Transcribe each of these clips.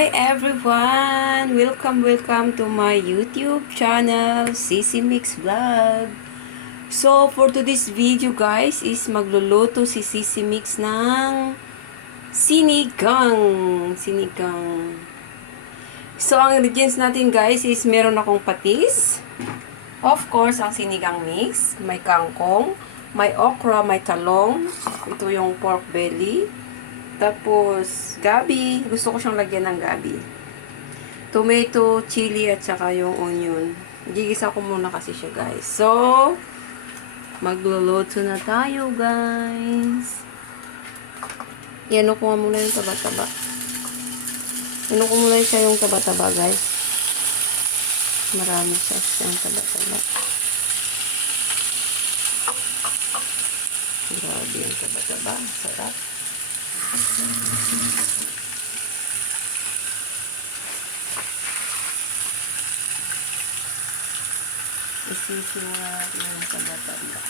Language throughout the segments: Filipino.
Hi everyone! Welcome to my YouTube channel, Sisi Mix Vlog. So, for today's video guys, is magluluto si Sisi Mix ng sinigang. So, ang ingredients natin guys is meron akong patis. Of course, ang sinigang mix. May kangkong, may okra, may talong. Ito yung pork belly. Tapos, gabi. Gusto ko siyang lagyan ng gabi. Tomato, chili, at saka yung onion. Gigisa ko muna kasi siya, guys. So, magluluto na tayo, guys. Iano ko muna yung taba-taba. Iano ko muna siya yung taba-taba, guys. Marami siya yung taba-taba. Grabe yung taba-taba. Sarap. Isisi mo natin yung taba-taba.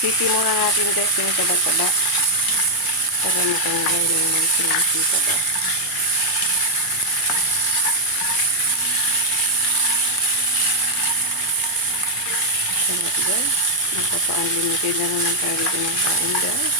Sisi muna natin guys yung taba-taba. Para matanggal yung sinasita ba. Sarap guys. Napapa-unlimited na naman tayo dito ng kain guys.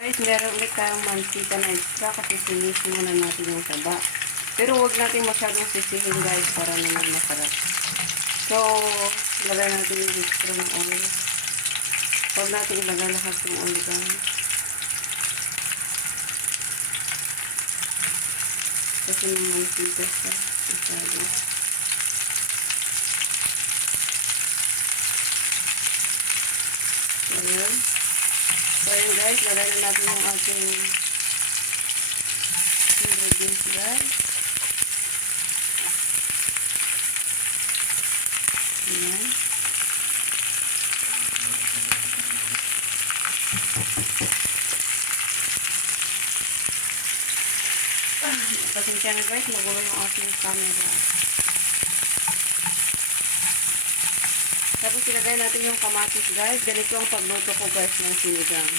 Guys, meron ulit tayong mantika na extra kasi sinisin muna natin yung taba. Pero huwag natin masyadong sisihin guys para naman masarap. So, ilagay natin yung extra ng oil. Huwag natin ilagay lahat yung oil guys. Kasi ng mantika siya. Masyado. Ayan. So, ayan guys, lagay na natin yung ating ingredients guys. Ayan. Pasensya na guys, magulo yung ating camera. Tapos ilagay natin yung kamatis guys. Ganito ang pagluto ko guys ng sinigang.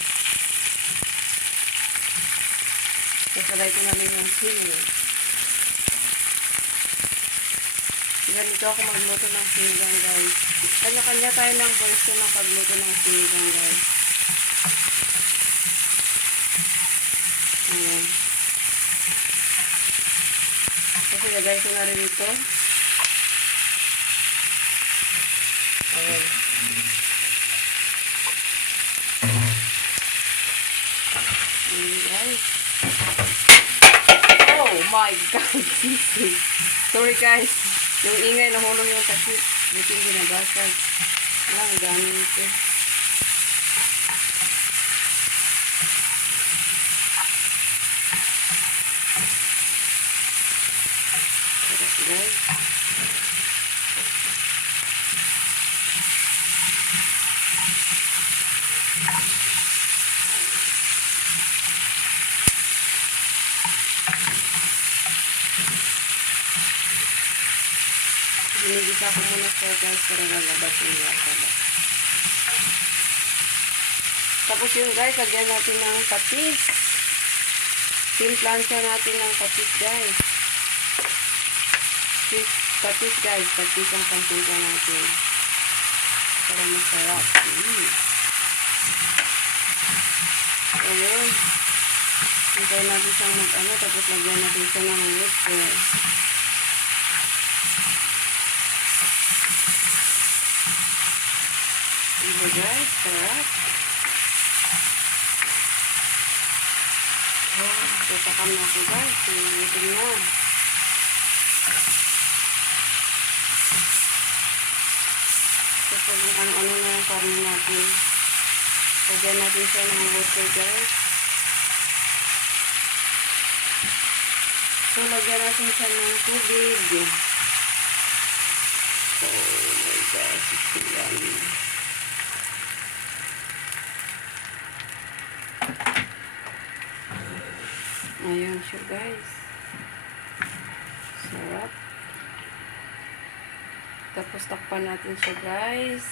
Tapos lagay ko namin yung sili. Ganito ako magluto ng sinigang guys. Kanya-kanya tayo ng version ng pagluto ng sinigang guys. Ayan. Tapos ilagay ko na rin ito. Ayan. Guys. Oh my God, sisi. Sorry guys. Yung ingay, nahulog yung takip. Buti hindi nabasag. Wala, ang dami nito. Sarap guys. Ginigisa ko muna siya guys para lalabas yung lasa. Tapos yun guys, lagyan natin ng patis. Timplansya natin ng patis guys. Patis guys, patis ang pangtimpla natin. Para masarap. Ayun. Hintay natin siyang mag-ano, tapos lagyan natin siya ng water. Diba guys, sarap. Oh, tatakam na ako guys. Ito na. Tapos ano-ano na yung karne natin. Lagyan natin siya ng water guys. So, lagyan natin siya ng tubig. my gosh, it's so yummy. Ayan siya guys. Sarap. Tapos takpan natin siya guys.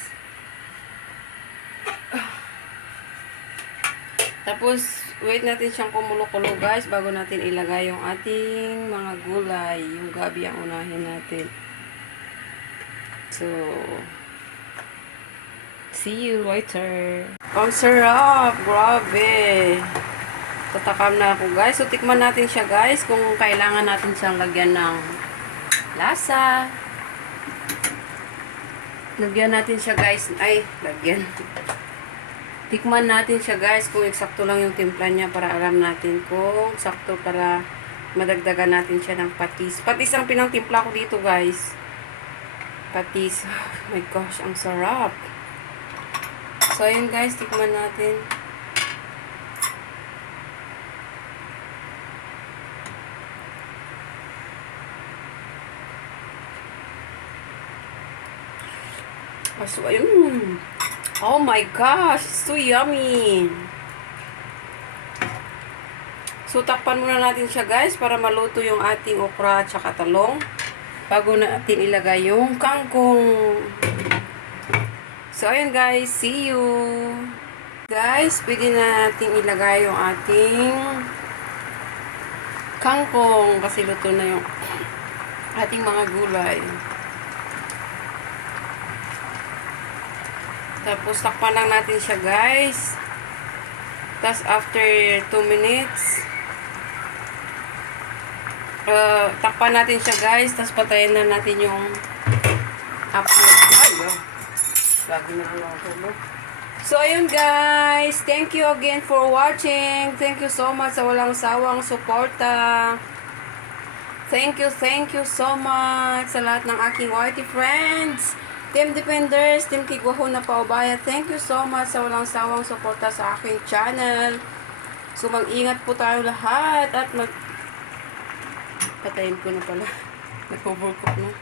Tapos wait natin siyang kumulo-kulo guys bago natin ilagay yung ating mga gulay. Yung gabi ang unahin natin. So, see you later. Ang sarap! Grabe! Tatakam na ako guys. So, tikman natin siya guys kung kailangan natin siyang lagyan ng lasa. Lagyan natin siya guys. Ay, lagyan. Tikman natin siya guys kung eksakto lang yung timpla niya para alam natin kung sakto para madagdagan natin siya ng patis. Patis ang pinangtimpla ko dito guys. Patis. Oh my gosh, ang sarap. So, ayun guys, tikman natin. So, ayun. Oh my gosh, it's so yummy. So, takpan muna natin siya guys para maluto yung ating okra at saka talong bago natin ilagay yung kangkong. So, ayun guys, see you. Guys, pwede na natin ilagay yung ating kangkong kasi luto na yung ating mga gulay. Tapos, takpan lang natin siya, guys. Tapos, after 2 minutes, takpan natin siya, guys. Tapos, patayin na natin yung upload. Ay, lagi na lang ako. So, ayun, guys. Thank you again for watching. Thank you so much sa walang sawang suporta. Thank you so much sa lahat ng aking YT friends. Team Defenders, Team Kigwaho na Paubaya, thank you so much sa walang sawang suporta sa aking channel. So, mag-ingat po tayo lahat at patayin ko na pala. Nag-overcook na.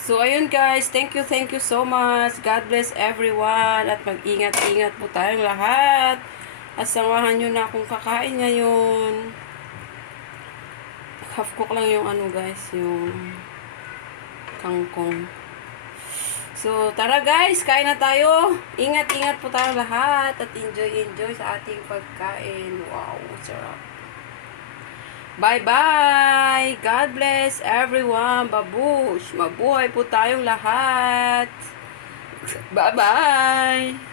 So, ayun guys, thank you so much. God bless everyone at mag-ingat-ingat po tayong lahat. At samahan nyo na akong kakain ngayon. Half cook lang yung ano guys, yung kangkong. So, tara guys, kain na tayo. Ingat-ingat po tayo lahat at enjoy sa ating pagkain. Wow, sarap. Bye-bye. God bless everyone. Babush. Mabuhay po tayong lahat. Bye-bye.